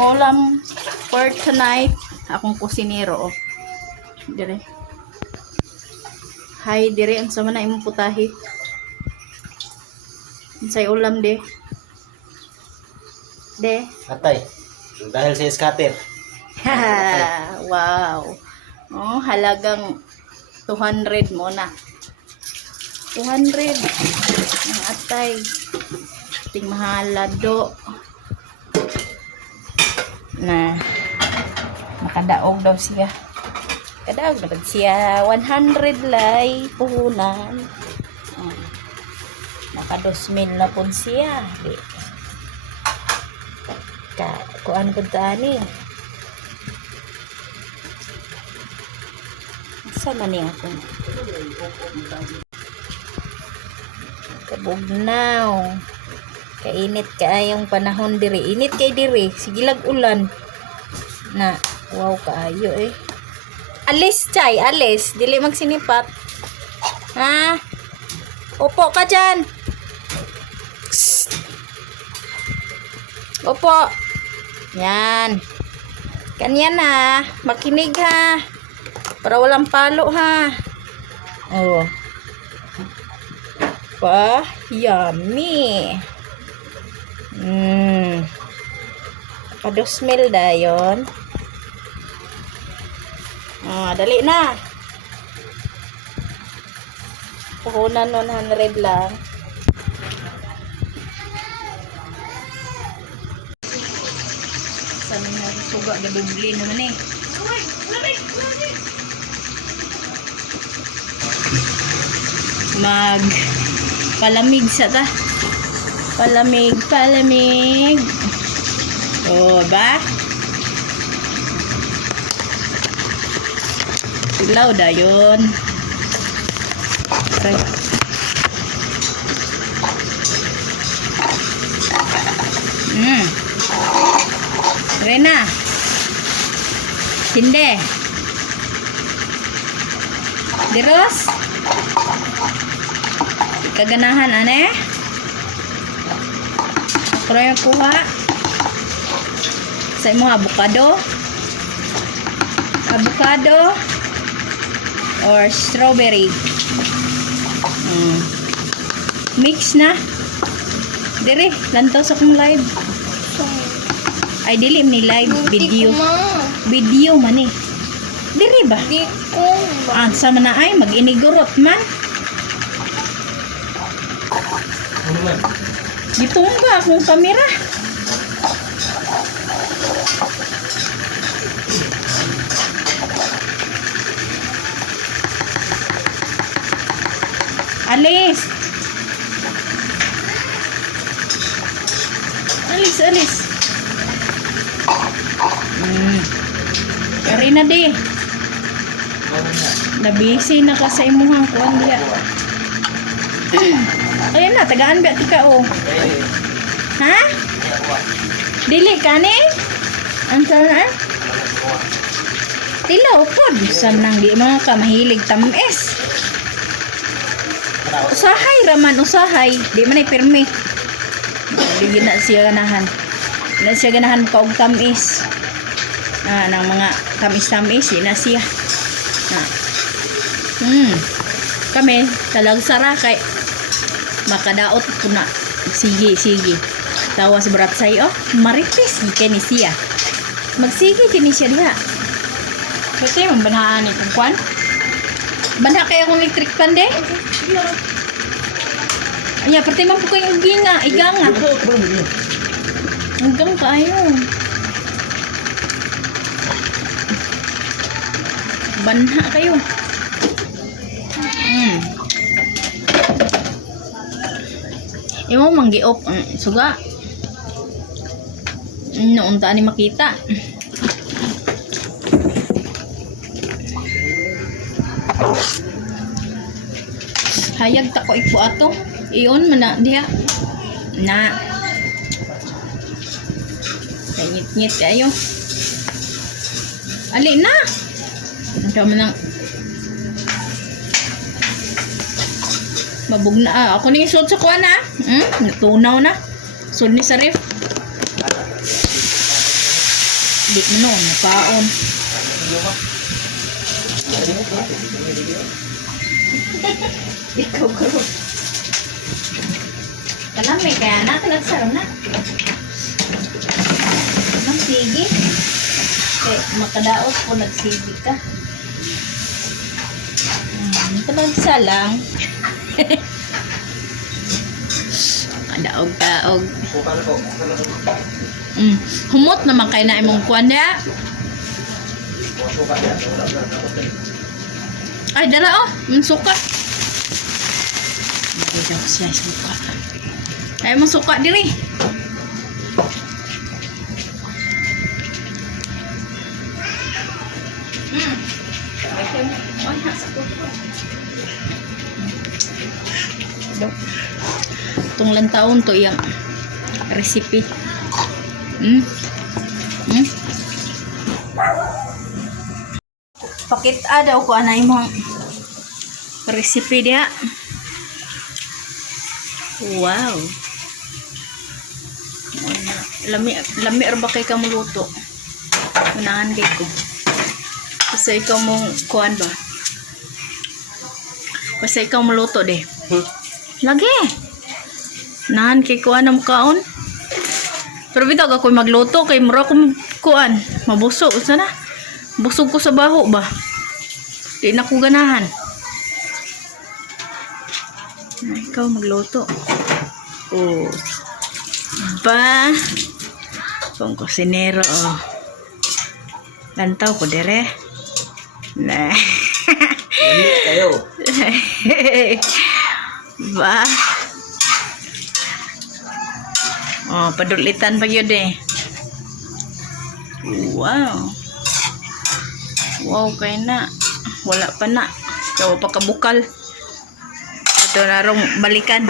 ulam for tonight. Akong kusinero. Oh. Dire. Hi, dire. Ang sama na imong putahe. Say ulam, de. De. Atay. Dahil sa scatter. Wow. Oh, halagang 200 muna. 200. Ang atay. Ting mahalado. Na. Makadaog daw siya. Kadaog daw siya. 100 lay. Puhunan. Naka 2,000 na po siya. Kung ano po tani. Sama niya ako. Kabugnaw. Kainit kaayong panahon diri. Init kay diri. Sigilag ulan. Na, wow kaayo eh. Alis, chay. Alis. Dili magsinipat. Ha? Upo ka dyan. Opo. Yan. Kanyan ha. Makinig ha. Para walang palo ha. Oh. Pa, yummy. Pa-2,000 dayon. Dali na. Puhunan 100 lang. Sabi nga suga gabubli naman eh. Mag palamig sa ta. Palamig. Oh, ba? Ilaw dayon. Okay. Rena. Hindi. Diros. Kaganahan, ane? Ako yung kuha. Sa imo, avocado. Avocado. Or strawberry. Mix na. Dire, lantaw sa kong live. Ay, dili ni live. Video. Video man eh. Dire ba? Di ko ba? Sama na ay, mag-inigurot man. Gitong ba akong kamera? Alis. Kari na di. Nabisi na ka sa imuhang kuwan diya. Ayun na, tagaan ba tika o? Ha? Dili ka ni? Ang sana? Tilaw po. Saan nang di mga ka mahilig tamis? Usahay raman, usahay. Di man ay pirmi. Di na siya ganahan. Di na siya ganahan pa og tamis. Ng mga tamis-tamis, di na siya. Kami, talagsara kay makadaot ko na. Sige. Tawas berat saya. Marites, gikan ni siya. Magsige kini siya diha. Kasi yung banahan itong kwan. Banda kaya akong electric pan de. Anya, perti man po kayong iga nga. Hanggang kayo. Banha kayo. Imo manggiop. Suga. Noon ta ni makita. Hayag ta ko ipo ato. Iyon man na diha. Na. Ngit-ngit kayo. Ali na. Ito man lang. Mabugna. Ako ni isod sa kuha na. Natunaw na. Sud ni sa ref. Di mo noon, napaon. Ikaw karo. Kalami, kaya na, talagsaro na. Anong sige? Kaya makadaot po nagsigi ka. Talagsa lang. Kadaog-daog. Humot naman kayo na imong kuwan niya. Ay, dala oh. Suka. Maganda ko siya suka. Ay, mong suka diri. Itong lantaon to yung recipe. Pakita daw ko anay mong recipe dia. Wow. Lami ra ba kay kamo luto? Unahan kay ko. Kasi ikaw mong kuan ba? Kasi ikaw maluto de. Lagi. Nahan kay kuan ang kaon. Pero bitaw ako magluto kay mura ko kuan. Mabusog usa na. Busog ko sa baho ba? Di na ko ganahan. Ikaw magluto. Oh. Ba? Kung kusinero oh. Lantaw ko dire. Nah. Lamig kayo. Ba? Oh, padulitan pa yun eh. Wow. Wow, kaya na. Wala pa na. Ikaw pa kabukal. Ito na rong balikan.